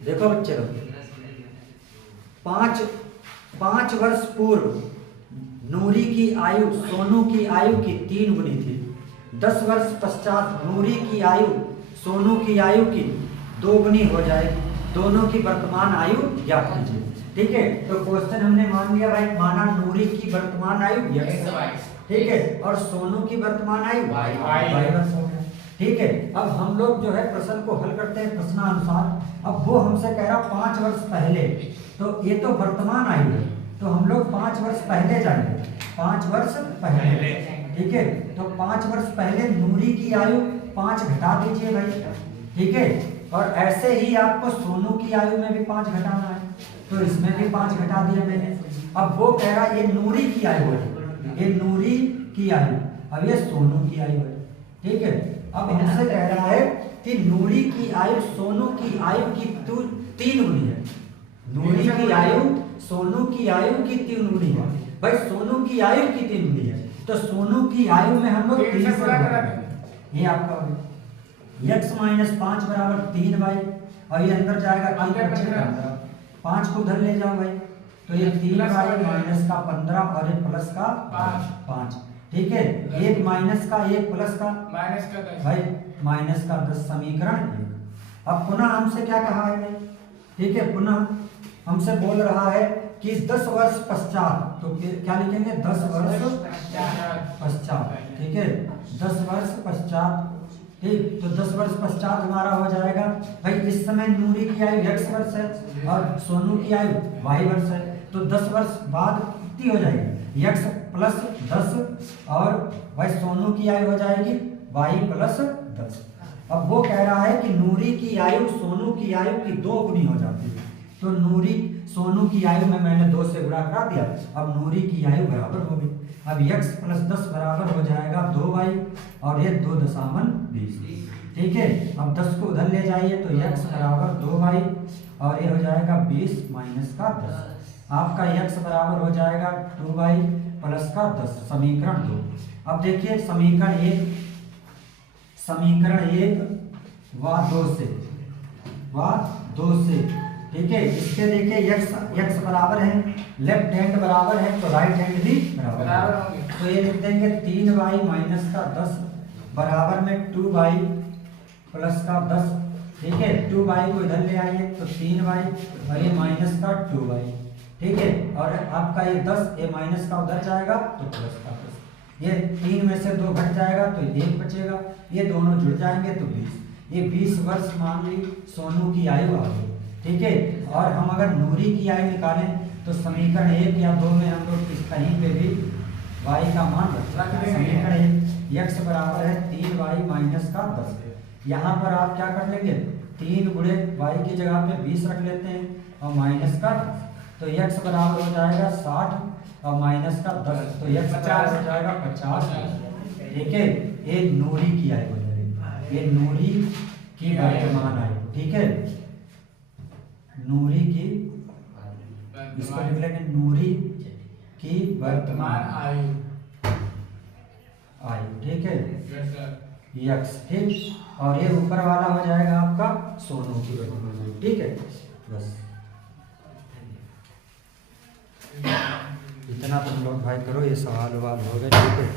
देखो बच्चे लोग, 5 वर्ष पूर्व नूरी की आयु सोनू की आयु की 3 गुनी थी। 10 वर्ष पश्चात नूरी की आयु सोनू की आयु की 2 गुनी हो जाएगी। दोनों की वर्तमान आयु ज्ञात कीजिए। ठीक है, तो क्वेश्चन हमने मान लिया भाई, माना नूरी की वर्तमान आयु x, ठीक है, और सोनू की वर्तमान आयु y वर्ष हो गया। ठीक है, अब हम लोग जो है प्रश्न को हल करते हैं प्रश्नानुसार। अब वो हमसे कह रहा 5 वर्ष पहले, तो ये तो वर्तमान आयु है, तो हम लोग 5 वर्ष पहले जाएंगे। 5 वर्ष पहले, ठीक है, तो 5 वर्ष पहले नूरी की आयु 5 घटा दीजिए भाई। ठीक है, और ऐसे ही आपको सोनू की आयु में भी 5 घटाना है, तो इसमें भी 5 घटा दिया मैंने। अब वो कह रहा ये नूरी की आयु है, ये नूरी की आयु, अब ये सोनू की आयु है। ठीक है, अब हमसे कह रहा है कि नूरी की आयु सोनू की आयु की 3 गुनी है। नूरी की आयु सोनू की आयु की 3 गुनी है भाई, सोनू की आयु की 3 गुनी है, तो सोनू की आयु में हम लोग 3 से गुणा, ये आपका x माइनस 5 बराबर 3 भाई, और ये अंदर जाएगा 5 को उधर ले जाओ भाई, तो ये 3 भाई माइनस का 15 और ये प्लस का 5। ठीक है, एक माइनस का एक प्लस का -10 भाई, -10 समीकरण 1। अब पुनः हमसे क्या कहा है भाई, ठीक है, पुनः हमसे बोल रहा है कि 10 वर्ष पश्चात, तो क्या लिखेंगे 10 वर्ष पश्चात। ठीक है, 10 वर्ष पश्चात, ठीक, तो 10 वर्ष पश्चात हमारा हो जाएगा भाई, इस समय नूरी की आयु x वर्ष है और सोनू की आयु y वर्ष है, तो 10 वर्ष बाद कितनी हो जाएगी x प्लस 10 और भाई सोनू की आयु हो जाएगी y प्लस 10। अब वो कह रहा है कि नूरी की आयु सोनू की आयु की 2 गुनी हो जाती है, तो नूरी सोनू की आयु में मैंने 2 से गुणा करा दिया, अब नूरी की आयु बराबर हो गई। अब x प्लस 10 बराबर हो जाएगा 2y और ये 2 दशामन 20। ठीक है, अब 10 को उधर ले जाइए तो x बराबर 2y और ये हो जाएगा 20 माइनस का 10, आपका x बराबर हो जाएगा 2y प्लस का 10, समीकरण 2। अब देखिए समीकरण 1 व 2 से, ठीक है, इसके देखिए x बराबर है, लेफ्ट हैंड बराबर है तो राइट हैंड भी बराबर होंगे, तो ये लिख देंगे 3y माइनस का 10 बराबर में 2y प्लस का 10। ठीक है, 2y को इधर ले आइए तो 3y और ये माइनस का 2y। ठीक है, और आपका ये 10, ये माइनस का उधर जाएगा तो प्लस का 10, ये 3 में से 2 घट जाएगा तो 1 बचेगा, ये दोनों जुड़ जाएंगे तो 20। ये 20 वर्ष मान ली सोनू की आयु आ गई। ठीक है, और हम अगर नूरी की आयु निकालें तो समीकरण 1 या 2 में हम लोग कहीं पे भी y का मान रख देंगे। समीकरण 1 x बराबर है 3y माइनस का 10, यहाँ पर आप क्या कर लेंगे 3 गुणे y की जगह पे 20 रख लेते हैं और माइनस का 10, तो x बराबर हो जाएगा 60 और माइनस का 10, तो x बराबर हो जाएगा 50। ठीक है, ये नूरी की आयु हो जाएगी, ये नूरी की वर्तमान आयु। ठीक है, नूरी की, इसको लिख लेंगे नूरी की वर्तमान आयु। ठीक है, x, ठीक, और ये ऊपर वाला हो जाएगा आपका सोनू की वर्तमान आयु। ठीक है, बस इतना तुम लोग भाई करो, ये सवाल हो गए। ठीक है।